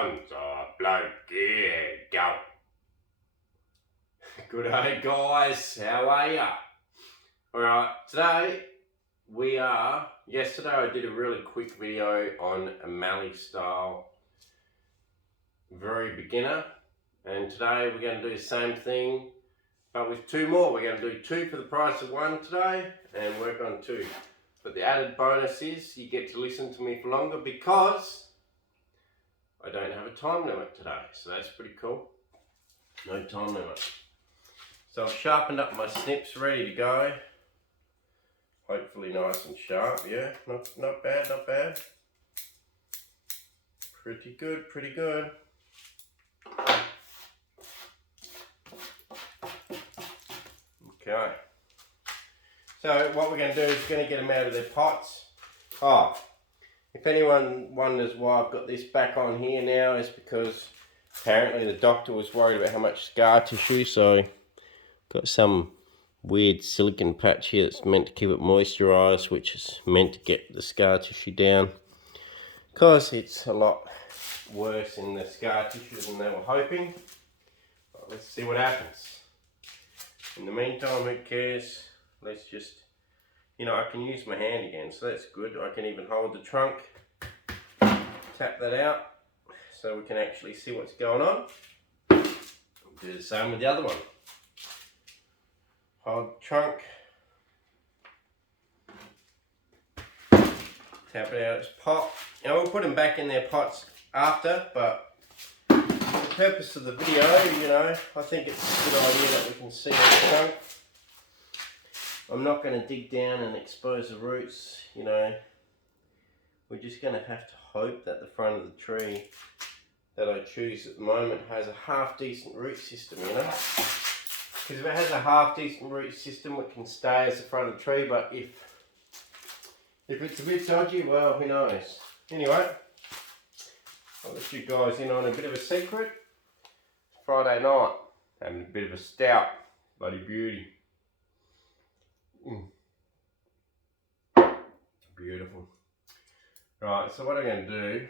Bonsai, bloke, go. Good day, guys. How are ya? Alright, today yesterday I did a really quick video on a Mallee style, very beginner, and today we're going to do the same thing, but with two more. We're going to do two for the price of one today, and work on two. But the added bonus is you get to listen to me for longer because I don't have a time limit today, so that's pretty cool. No time limit. So I've sharpened up my snips, ready to go. Hopefully nice and sharp, yeah. Not bad, not bad. Pretty good, pretty good. Okay. So what we're going to do is we're going to get them out of their pots. Oh, if anyone wonders why I've got this back on here now, is because apparently the doctor was worried about how much scar tissue, so got some weird silicone patch here that's meant to keep it moisturised, which is meant to get the scar tissue down, because it's a lot worse in the scar tissue than they were hoping. But let's see what happens. In the meantime, who cares? Let's just, I can use my hand again, so that's good. I can even hold the trunk, tap that out, so we can actually see what's going on. Do the same with the other one. Hold the trunk, tap it out its pot. Now we'll put them back in their pots after, but for the purpose of the video, I think it's a good idea that we can see the trunk. I'm not going to dig down and expose the roots, We're just going to have to hope that the front of the tree that I choose at the moment has a half decent root system, Because if it has a half decent root system, it can stay as the front of the tree, but if it's a bit dodgy, well, who knows. Anyway, I'll let you guys in on a bit of a secret. Friday night, having a bit of a stout, bloody beauty. Beautiful. Right, so what I'm going to do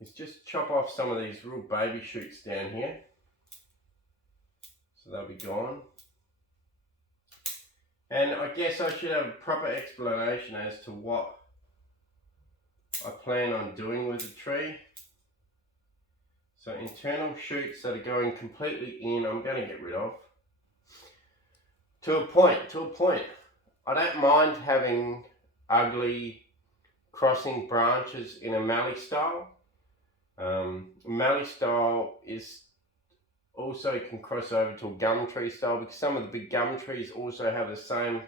is just chop off some of these real baby shoots down here. So they'll be gone. And I guess I should have a proper explanation as to what I plan on doing with the tree. So internal shoots that are going completely in, I'm going to get rid of. To a point. I don't mind having ugly crossing branches in a Mallee style. Mallee style is also can cross over to a gum tree style, because some of the big gum trees also have the same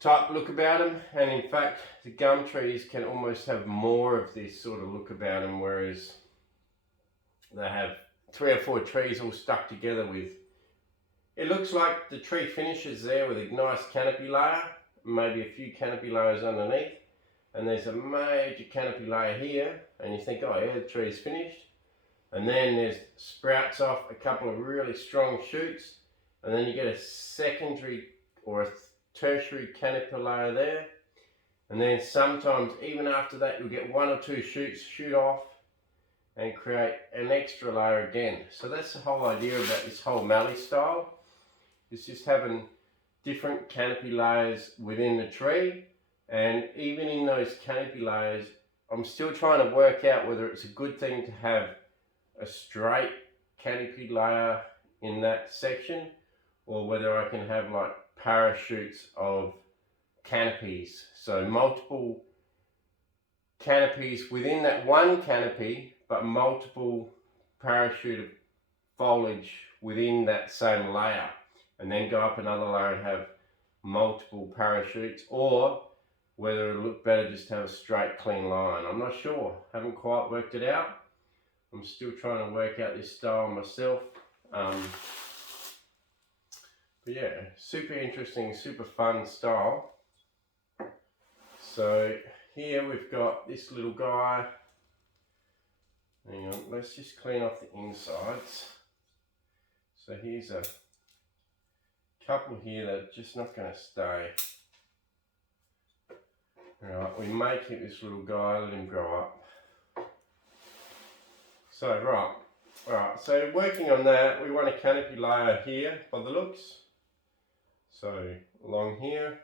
type look about them, and in fact the gum trees can almost have more of this sort of look about them, whereas they have 3 or 4 trees all stuck together with, it looks like the tree finishes there with a nice canopy layer, maybe a few canopy layers underneath, and there's a major canopy layer here, and you think, oh yeah, the tree is finished. And then there's sprouts off a couple of really strong shoots, and then you get a secondary or a tertiary canopy layer there, and then sometimes even after that you'll get 1 or 2 shoots shoot off and create an extra layer again. So that's the whole idea about this whole Mallee style. It's just having different canopy layers within the tree, and even in those canopy layers I'm still trying to work out whether it's a good thing to have a straight canopy layer in that section, or whether I can have like parachutes of canopies, so multiple canopies within that one canopy, but multiple parachute of foliage within that same layer, and then go up another layer and have multiple parachutes, or whether it'll look better just to have a straight clean line. I'm not sure, haven't quite worked it out. I'm still trying to work out this style myself. But yeah, super interesting, super fun style. So here we've got this little guy. Hang on, let's just clean off the insides. So here's a couple here that are just not going to stay. Alright, we may keep this little guy, let him grow up. So, alright, so working on that, we want a canopy layer here by the looks. So, along here.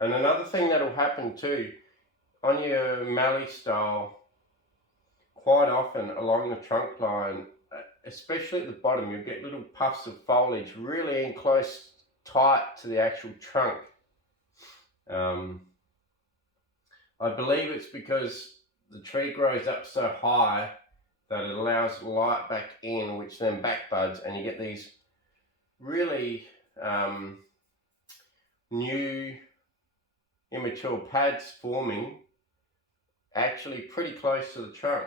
And another thing that'll happen too, on your Mallee style, quite often along the trunk line, especially at the bottom, you'll get little puffs of foliage really in close, tight to the actual trunk. I believe it's because the tree grows up so high that it allows light back in, which then back buds, and you get these really new immature pads forming actually pretty close to the trunk.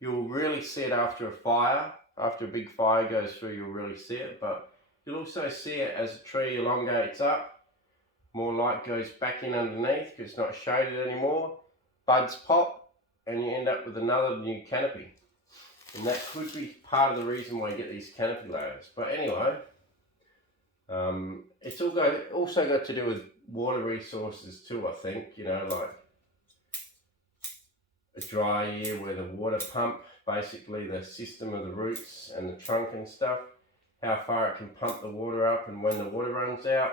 You'll really see it after a fire. After a big fire goes through, you'll really see it, but you'll also see it as the tree elongates up. More light goes back in underneath because it's not shaded anymore. Buds pop and you end up with another new canopy. And that could be part of the reason why you get these canopy layers. But anyway, it's also got to do with water resources too, I think. You know, like a dry year where the water pump, basically the system of the roots and the trunk and stuff, how far it can pump the water up, and when the water runs out,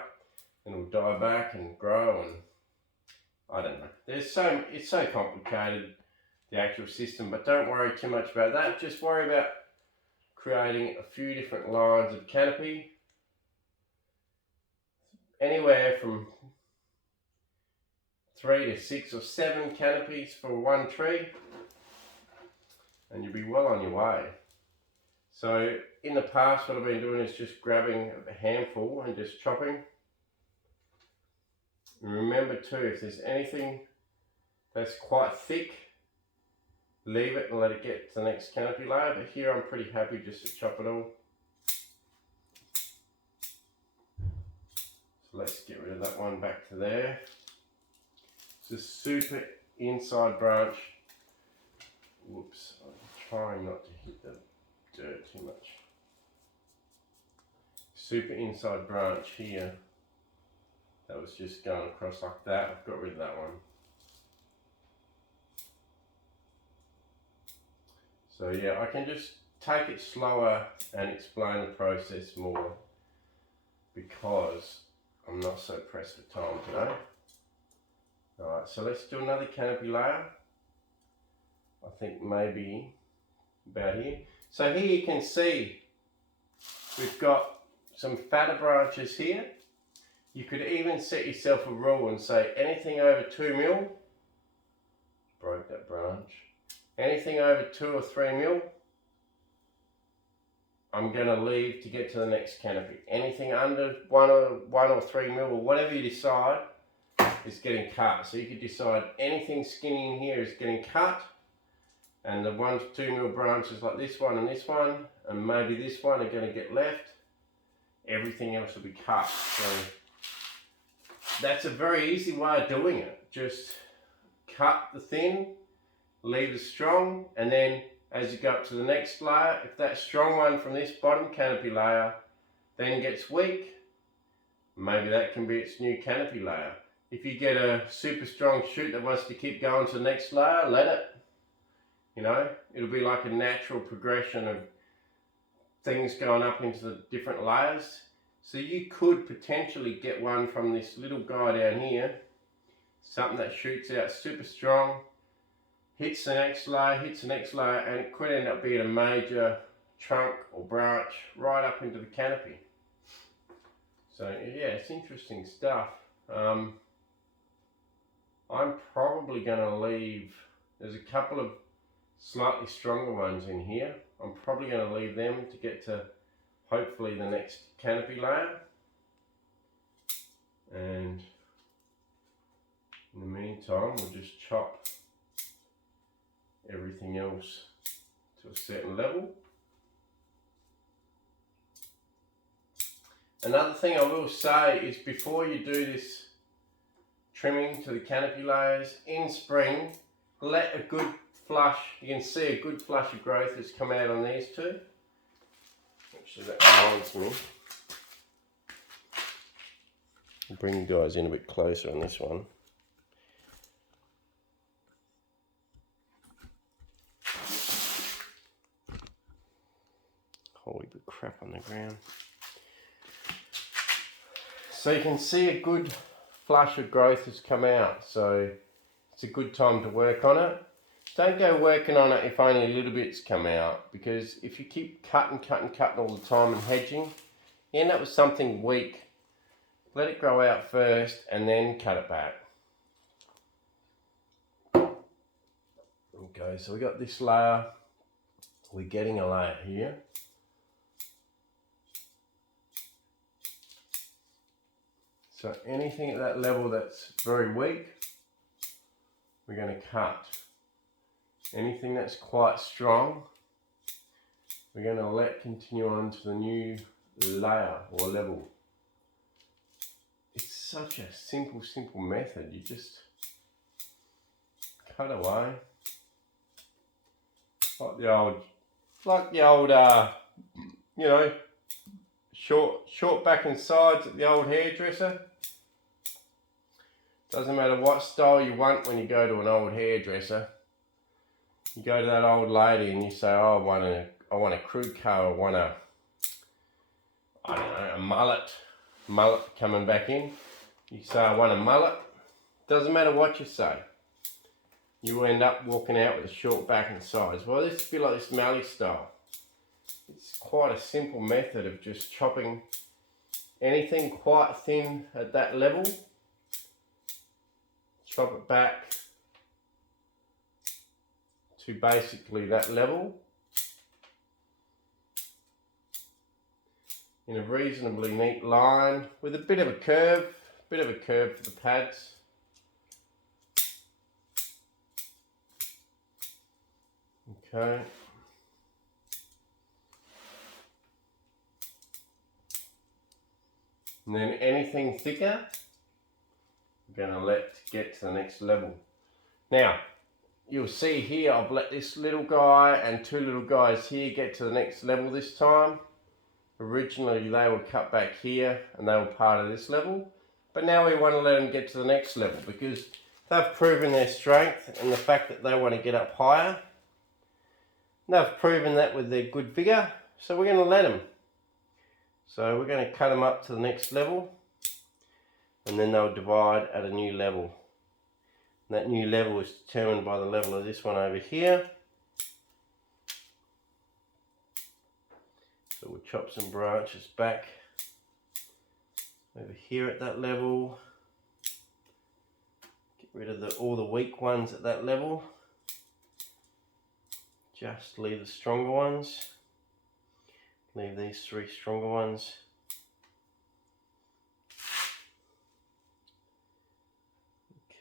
it'll die back and grow, and I don't know. It's so complicated, the actual system, but don't worry too much about that. Just worry about creating a few different lines of canopy, anywhere from 3 to 6 or 7 canopies for one tree, and you'll be well on your way. So in the past, what I've been doing is just grabbing a handful and just chopping. And remember too, if there's anything that's quite thick, leave it and let it get to the next canopy layer. But here I'm pretty happy just to chop it all. So let's get rid of that one back to there. It's a super inside branch. Whoops, I'm trying not to hit the dirt too much. Super inside branch here. That was just going across like that. I've got rid of that one. So yeah, I can just take it slower and explain the process more because I'm not so pressed for time today. Alright, so let's do another canopy layer. I think maybe about here. So here you can see we've got some fatter branches here. You could even set yourself a rule and say anything over 2 mil, broke that branch, anything over 2 or 3 mil, I'm going to leave to get to the next canopy. Anything under 1 or 3 mil or whatever you decide is getting cut. So you could decide anything skinny in here is getting cut, and the 1 to 2 mil branches like this one and maybe this one are going to get left. Everything else will be cut. So that's a very easy way of doing it. Just cut the thin, leave the strong, and then as you go up to the next layer, if that strong one from this bottom canopy layer then gets weak, maybe that can be its new canopy layer. If you get a super strong shoot that wants to keep going to the next layer, let it. You know, it'll be like a natural progression of things going up into the different layers. So you could potentially get one from this little guy down here, something that shoots out super strong, hits the next layer, and it could end up being a major trunk or branch right up into the canopy. So yeah, it's interesting stuff. I'm probably going to leave, there's a couple of slightly stronger ones in here. I'm probably going to leave them to get to hopefully the next canopy layer. And in the meantime, we'll just chop everything else to a certain level. Another thing I will say is before you do this trimming to the canopy layers in spring, let a good flush, you can see a good flush of growth has come out on these two. Actually, that reminds me. I'll bring you guys in a bit closer on this one. Whole heap of crap on the ground. So you can see a good flush of growth has come out, so it's a good time to work on it. Don't go working on it if only a little bit's come out, because if you keep cutting all the time and hedging, you end up with something weak. Let it grow out first and then cut it back. Okay, so we got this layer. We're getting a layer here. So anything at that level that's very weak, we're going to cut. Anything that's quite strong, we're going to let continue on to the new layer or level. It's such a simple method. You just cut away. Like the old, you know, short back and sides at the old hairdresser. Doesn't matter what style you want when you go to an old hairdresser. You go to that old lady and you say, oh, I want a crew cut, I want a, I don't know, a mullet coming back in. You say, I want a mullet. Doesn't matter what you say. You end up walking out with a short back and sides. Well, this would be like this Mallee style. It's quite a simple method of just chopping anything quite thin at that level. Chop it back to basically that level in a reasonably neat line with a bit of a curve for the pads. Okay. And then anything thicker, I'm going to let get to the next level. Now, you'll see here I've let this little guy and two little guys here get to the next level this time. Originally they were cut back here and they were part of this level, but now we want to let them get to the next level because they've proven their strength and the fact that they want to get up higher. They've proven that with their good vigor, so we're going to let them. So we're going to cut them up to the next level and then they'll divide at a new level. And that new level is determined by the level of this one over here. So we'll chop some branches back over here at that level. Get rid of all the weak ones at that level. Just leave the stronger ones. Leave these three stronger ones.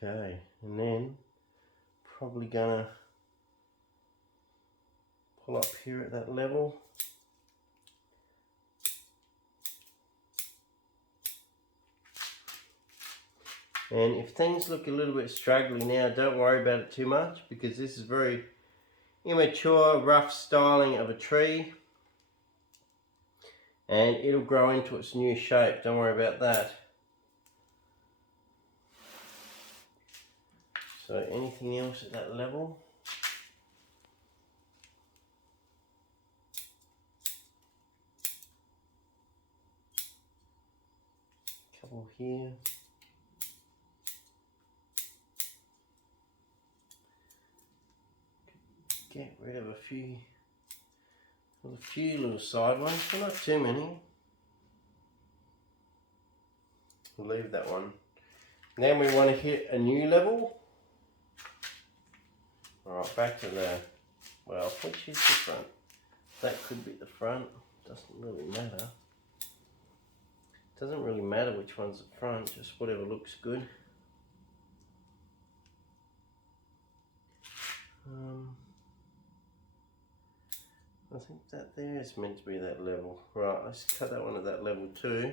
Okay, and then probably gonna pull up here at that level. And if things look a little bit straggly now, don't worry about it too much because this is very immature, rough styling of a tree. And it'll grow into its new shape, don't worry about that. So anything else at that level? Couple here. Get rid of a few little side ones, but not too many. We'll leave that one. Then we want to hit a new level. Alright, back to the, well, which is the front? That could be the front, doesn't really matter. Doesn't really matter which one's the front, just whatever looks good. I think that there is meant to be that level. Right, let's cut that one at that level too.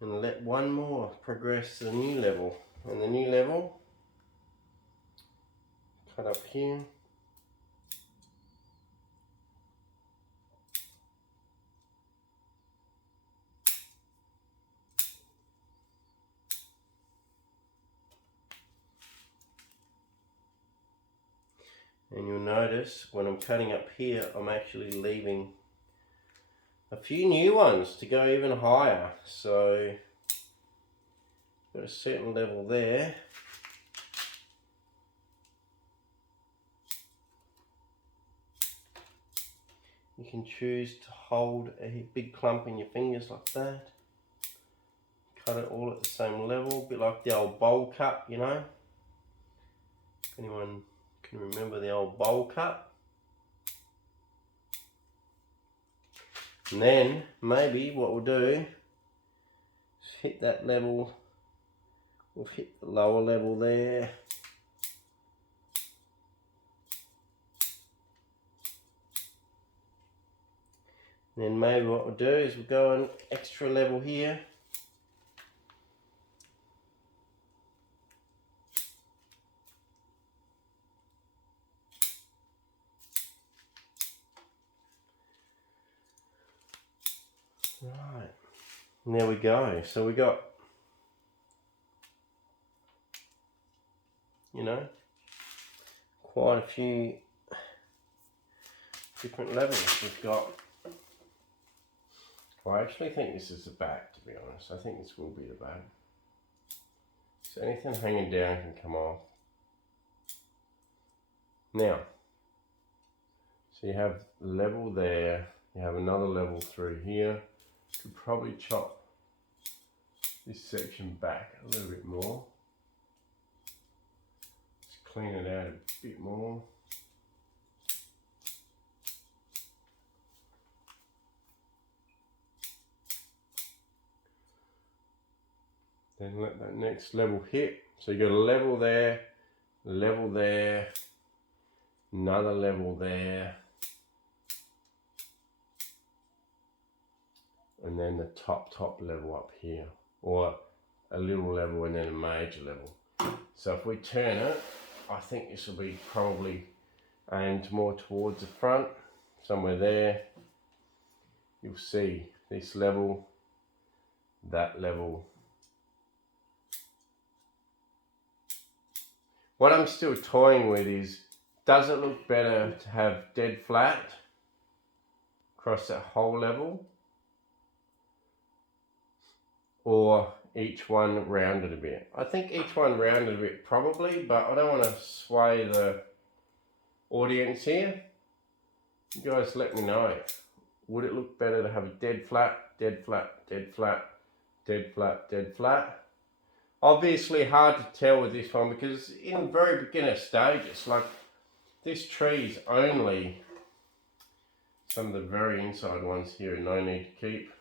And let one more progress to the new level. And the new level, cut up here. And you'll notice when I'm cutting up here, I'm actually leaving a few new ones to go even higher. So got a certain level there. You can choose to hold a big clump in your fingers like that. Cut it all at the same level, a bit like the old bowl cut, you know. If anyone can remember the old bowl cut. And then maybe what we'll do is hit that level. We'll hit the lower level there. And then maybe what we'll do is we'll go an extra level here. Right, and there we go. So we got, you know, quite a few different levels. We've got, well, I actually think this is the back, to be honest. I think this will be the back. So anything hanging down can come off. Now, so you have level there, you have another level through here. Could probably chop this section back a little bit more. Just clean it out a bit more. Then let that next level hit. So you got a level there, another level there, and then the top level up here, or a little level and then a major level. So if we turn it, I think this will be probably aimed more towards the front, somewhere there. You'll see this level, that level. What I'm still toying with is, does it look better to have dead flat across that whole level, or each one rounded a bit? I think each one rounded a bit probably, but I don't want to sway the audience here. You guys let me know. Would it look better to have a dead flat, dead flat, dead flat, dead flat, dead flat? Obviously hard to tell with this one because in very beginner stages, like this tree's only, some of the very inside ones here are no need to keep.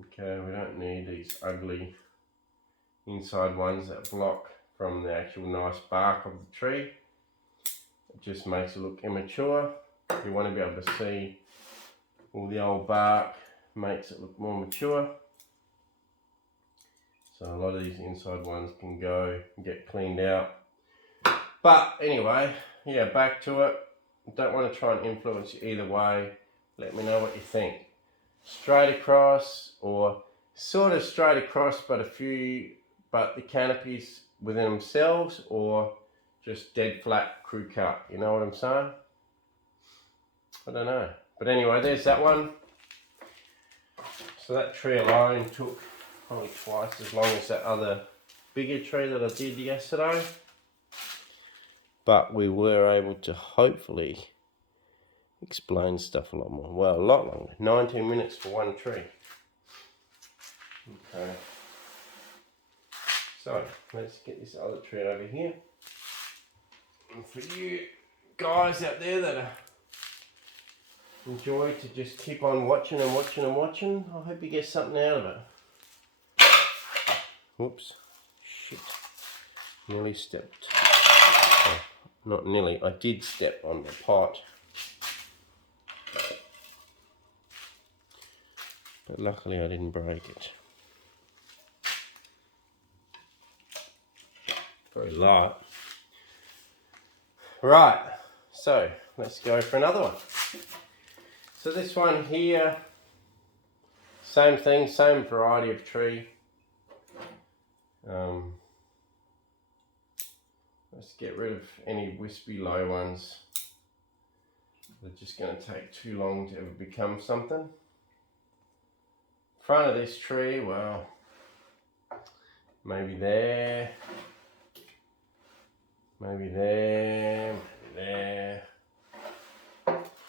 Okay, we don't need these ugly inside ones that block from the actual nice bark of the tree. It just makes it look immature. You want to be able to see all the old bark, makes it look more mature. So a lot of these inside ones can go and get cleaned out. But anyway, yeah, back to it. Don't want to try and influence you either way. Let me know what you think. Straight across, or sort of straight across, but the canopies within themselves, or just dead flat crew cut. You know what I'm saying? I don't know. But anyway, there's that one. So that tree alone took probably twice as long as that other bigger tree that I did yesterday. But we were able to hopefully explain stuff a lot more. Well, a lot longer. 19 minutes for one tree. Okay. So, let's get this other tree over here. And for you guys out there that enjoy to just keep on watching and watching and watching, I hope you get something out of it. Whoops. Shit. Nearly stepped. Oh, not nearly. I did step on the pot. But luckily I didn't break it. Very light. Right. So, let's go for another one. So this one here, same thing, same variety of tree. Let's get rid of any wispy low ones. They're just going to take too long to ever become something. Front of this tree, well, maybe there, maybe there, maybe there,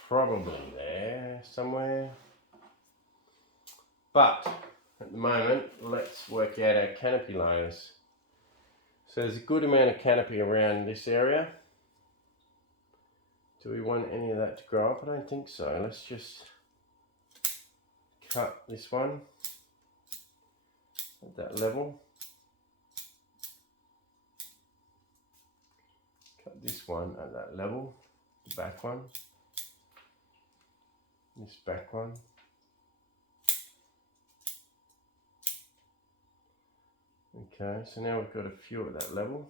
probably there somewhere. But at the moment, let's work out our canopy layers. So there's a good amount of canopy around this area. Do we want any of that to grow up? I don't think so. Let's just cut this one at that level. Cut this one at that level, the back one, this back one. Okay, so now we've got a few at that level.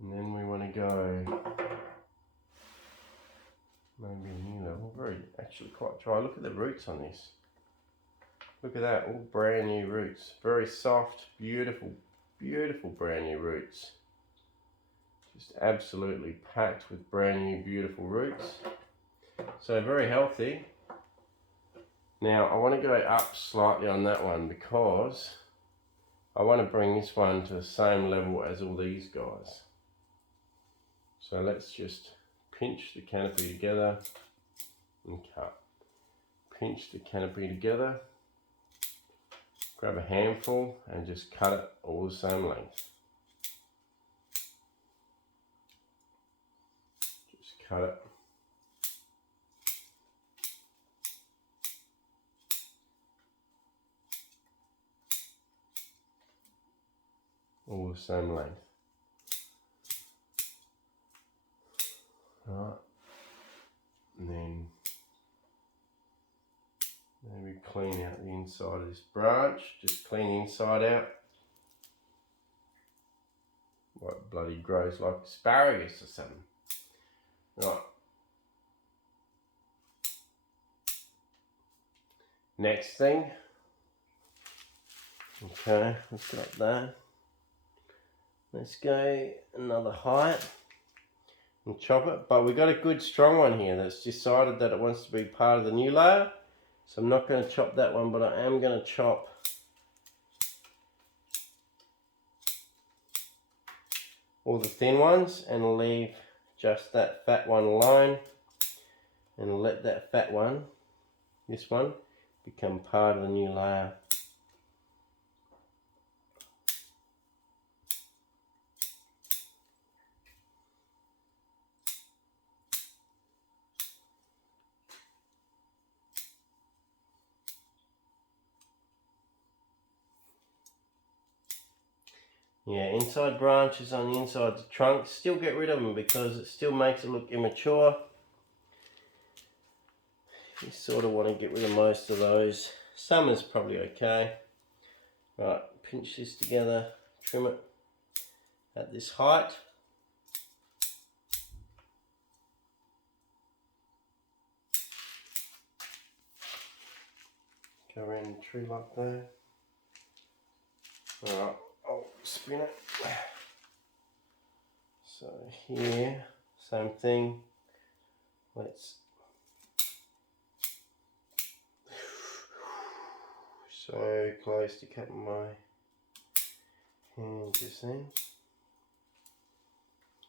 And then we want to go maybe a new level. Very, actually quite dry. Look at the roots on this. Look at that, all brand new roots. Very soft, beautiful, beautiful brand new roots. Just absolutely packed with brand new, beautiful roots. So very healthy. Now I want to go up slightly on that one because I want to bring this one to the same level as all these guys. So let's just pinch the canopy together and cut. Pinch the canopy together, grab a handful and just cut it all the same length. Just cut it. All the same length. Right. And then maybe clean out the inside of this branch. Just clean the inside out. Like bloody grows like asparagus or something. Right. Next thing. Okay, we've got that. Let's go another height and chop it, but we've got a good strong one here that's decided that it wants to be part of the new layer. So I'm not going to chop that one, but I am going to chop all the thin ones and leave just that fat one alone and let that fat one, this one, become part of the new layer. Yeah, inside branches on the inside of the trunk, still get rid of them because it still makes it look immature. You sort of want to get rid of most of those. Summer's probably okay. Right, pinch this together, trim it at this height. Go around the tree like that. Alright, I'll spin it. So here, same thing. Let's so close to cutting my hand just then.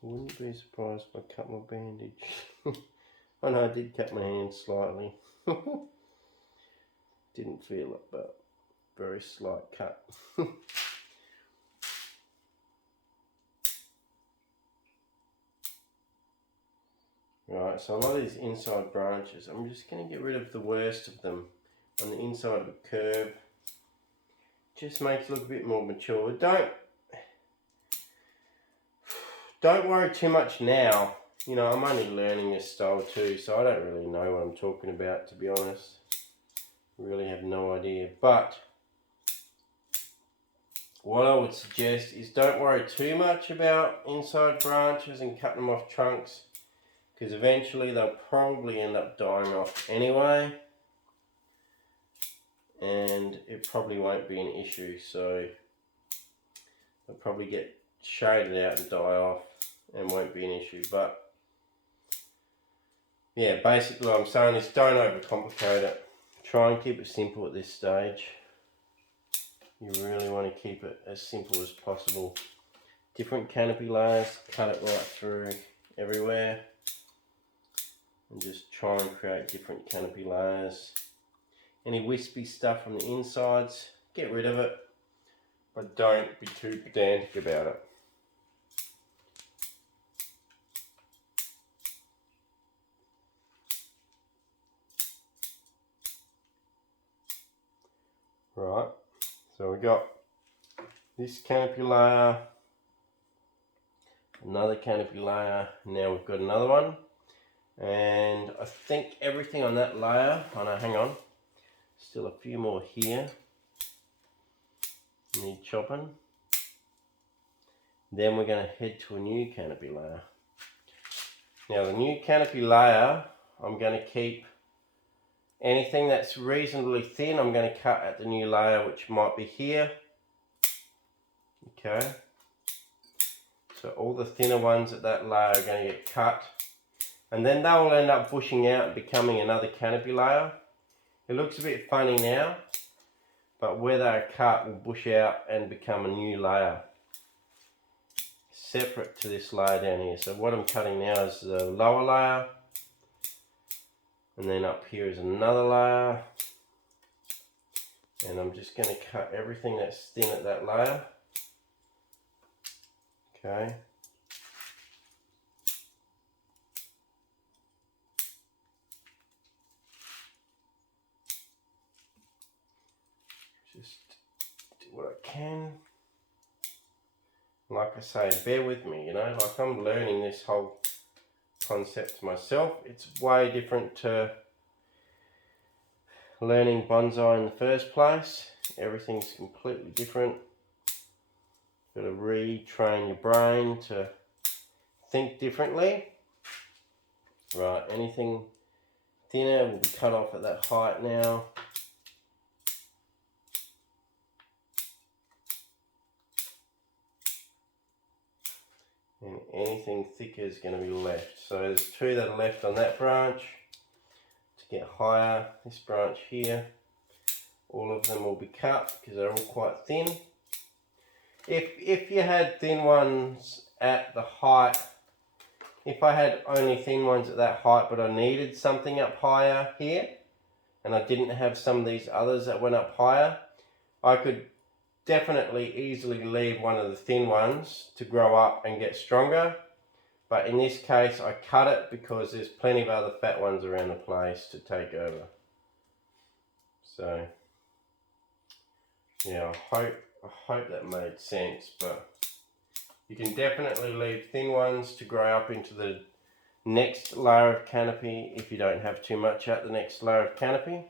Wouldn't be surprised if I cut my bandage. Oh no, I did cut my hand slightly. Didn't feel it, but very slight cut. Right, so a lot of these inside branches, I'm just going to get rid of the worst of them on the inside of the curb. Just makes it look a bit more mature. Don't worry too much now. You know, I'm only learning this style too, so I don't really know what I'm talking about, to be honest. I really have no idea. But what I would suggest is don't worry too much about inside branches and cutting them off trunks, because eventually they'll probably end up dying off anyway. and it probably won't be an issue, so it'll probably get shaded out and die off and won't be an issue. But yeah, basically what I'm saying is don't overcomplicate it. Try and keep it simple at this stage. You really want to keep it as simple as possible. Different canopy layers, cut it right through everywhere and just try and create different canopy layers. Any wispy stuff from the insides, get rid of it, but don't be too pedantic about it. Right, so we got this canopy layer, another canopy layer, now we've got another one, and I think everything on that layer, oh no, hang on, still a few more here, need chopping. Then we're going to head to a new canopy layer. Now the new canopy layer, I'm going to keep anything that's reasonably thin, I'm going to cut at the new layer, which might be here. Okay. So all the thinner ones at that layer are going to get cut. And then they will end up bushing out and becoming another canopy layer. It looks a bit funny now, but where they are cut will bush out and become a new layer, separate to this layer down here. So what I'm cutting now is the lower layer. And then up here is another layer, and I'm just going to cut everything that's thin at that layer. Okay. Just do what I can. Like I say, bear with me, you know, like I'm learning this whole concept myself. It's way different to learning bonsai in the first place. Everything's completely different. Got to retrain your brain to think differently. Right, anything thinner will be cut off at that height now. And anything thicker is going to be left. So there's two that are left on that branch. To get higher, this branch here, all of them will be cut because they're all quite thin. If you had thin ones at the height, if I had only thin ones at that height but I needed something up higher here, and I didn't have some of these others that went up higher, I could definitely easily leave one of the thin ones to grow up and get stronger, but in this case I cut it because there's plenty of other fat ones around the place to take over. So yeah, I hope that made sense, but you can definitely leave thin ones to grow up into the next layer of canopy if you don't have too much at the next layer of canopy.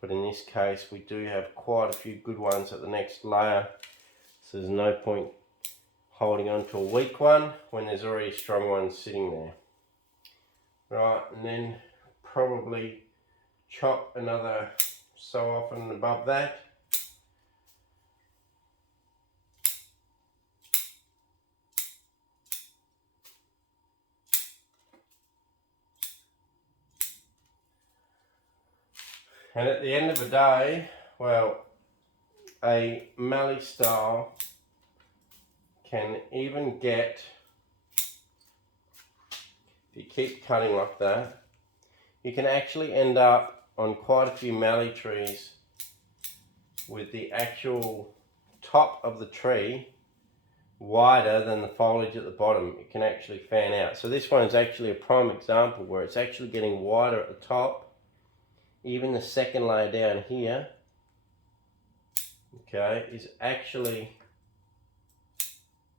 But in this case, we do have quite a few good ones at the next layer. So there's no point holding on to a weak one when there's already strong ones sitting there. Right, and then probably chop another so often above that. And at the end of the day, well, a Mallee style can even get, if you keep cutting like that, you can actually end up on quite a few Mallee trees with the actual top of the tree wider than the foliage at the bottom. It can actually fan out. So this one is actually a prime example where it's actually getting wider at the top. Even the second layer down here, okay, is actually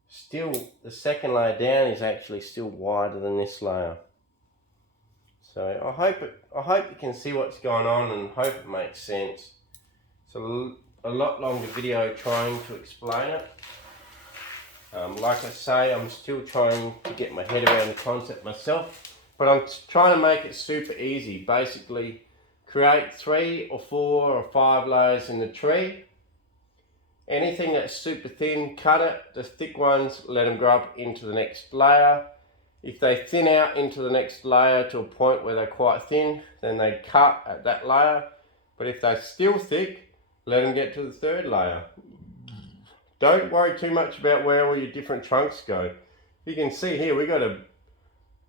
still, the second layer down is actually still wider than this layer. So I hope you can see what's going on and hope it makes sense. It's a lot longer video trying to explain it. Like I say, I'm still trying to get my head around the concept myself, but I'm trying to make it super easy. Basically, create 3 or 4 or 5 layers in the tree. Anything that's super thin, cut it. The thick ones, let them grow up into the next layer. If they thin out into the next layer to a point where they're quite thin, then they cut at that layer. But if they're still thick, let them get to the 3rd layer. Don't worry too much about where all your different trunks go. You can see here, we got a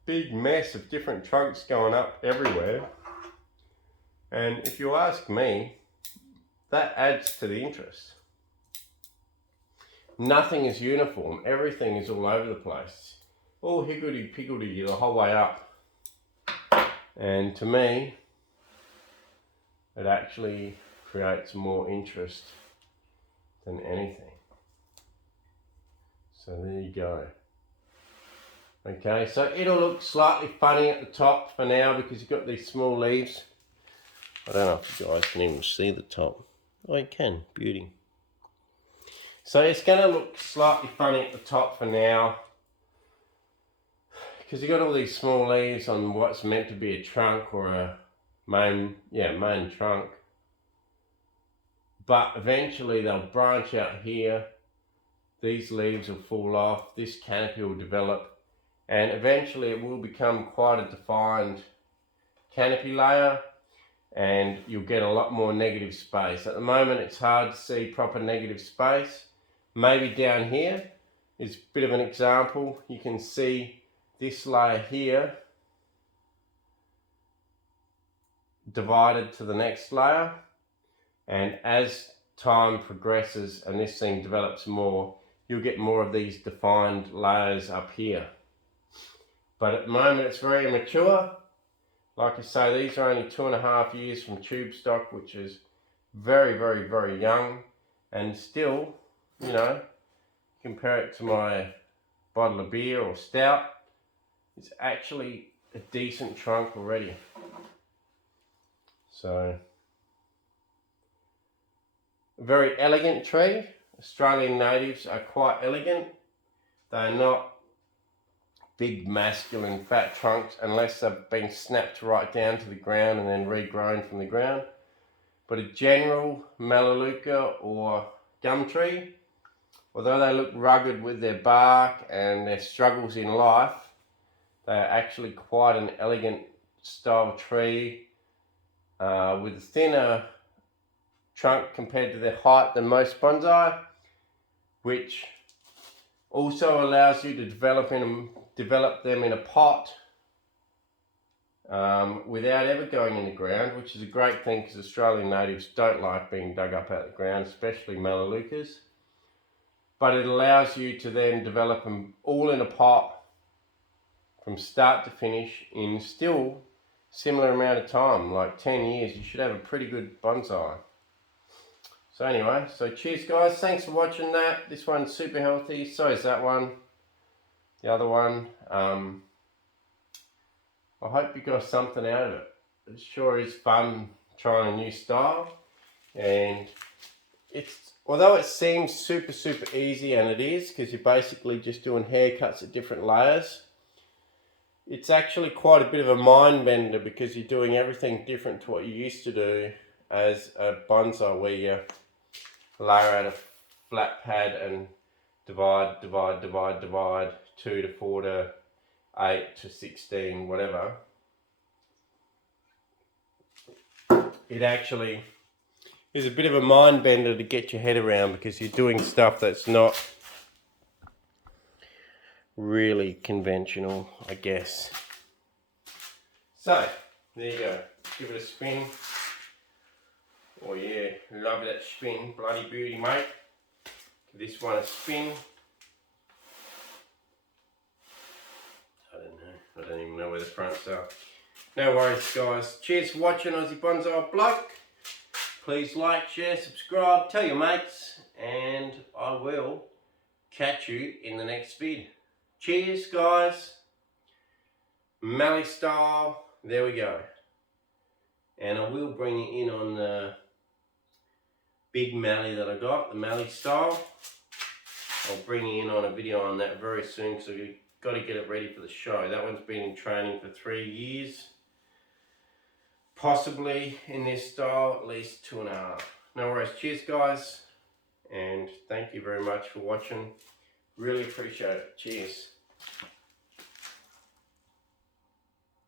big mess of different trunks going up everywhere. And if you ask me, that adds to the interest. Nothing is uniform. Everything is all over the place. All higgledy-piggledy the whole way up. And to me, it actually creates more interest than anything. So there you go. Okay, so it'll look slightly funny at the top for now because you've got these small leaves. I don't know if you guys can even see the top. Oh, you can. Beauty. So it's going to look slightly funny at the top for now because you've got all these small leaves on what's meant to be a trunk or a main trunk. But eventually they'll branch out here. These leaves will fall off. This canopy will develop. And eventually it will become quite a defined canopy layer. And you'll get a lot more negative space. At the moment it's hard to see proper negative space. Maybe down here is a bit of an example. You can see this layer here divided to the next layer, and as time progresses and this thing develops more, you'll get more of these defined layers up here. But at the moment it's very immature. Like I say, these are only 2.5 years from tube stock, which is very, very, very young. And still, you know, compare it to my bottle of beer or stout, it's actually a decent trunk already. So, a very elegant tree. Australian natives are quite elegant. They're not big, masculine, fat trunks unless they've been snapped right down to the ground and then regrown from the ground. But a general Melaleuca or gum tree, although they look rugged with their bark and their struggles in life, they are actually quite an elegant style tree with a thinner trunk compared to their height than most bonsai, which also allows you to develop them in a pot without ever going in the ground, which is a great thing because Australian natives don't like being dug up out of the ground, especially Melaleucas. But it allows you to then develop them all in a pot from start to finish in still similar amount of time, like 10 years. You should have a pretty good bonsai. So anyway, so cheers guys, thanks for watching that. This one's super healthy, so is that one. The other one, I hope you got something out of it. It sure is fun trying a new style, and although it seems super easy, and it is because you're basically just doing haircuts at different layers, it's actually quite a bit of a mind bender because you're doing everything different to what you used to do as a bonsai, where you layer out a flat pad and divide 2 to 4 to 8 to 16, whatever. It actually is a bit of a mind bender to get your head around because you're doing stuff that's not really conventional, I guess. So, there you go. Give it a spin. Oh yeah, love that spin. Bloody beauty, mate. Give this one a spin. I don't even know where the fronts are. No worries guys. Cheers for watching Aussie Bonsai Bloke. Please like, share, subscribe, tell your mates, and I will catch you in the next vid. Cheers guys. Mallee style. There we go. And I will bring you in on the big mallee that I got, the Mallee style. I'll bring you in on a video on that very soon because I've got to get it ready for the show. That one's been in training for 3 years. possibly in this style at least 2.5. No worries. Cheers guys, and thank you very much for watching. Really appreciate it. Cheers.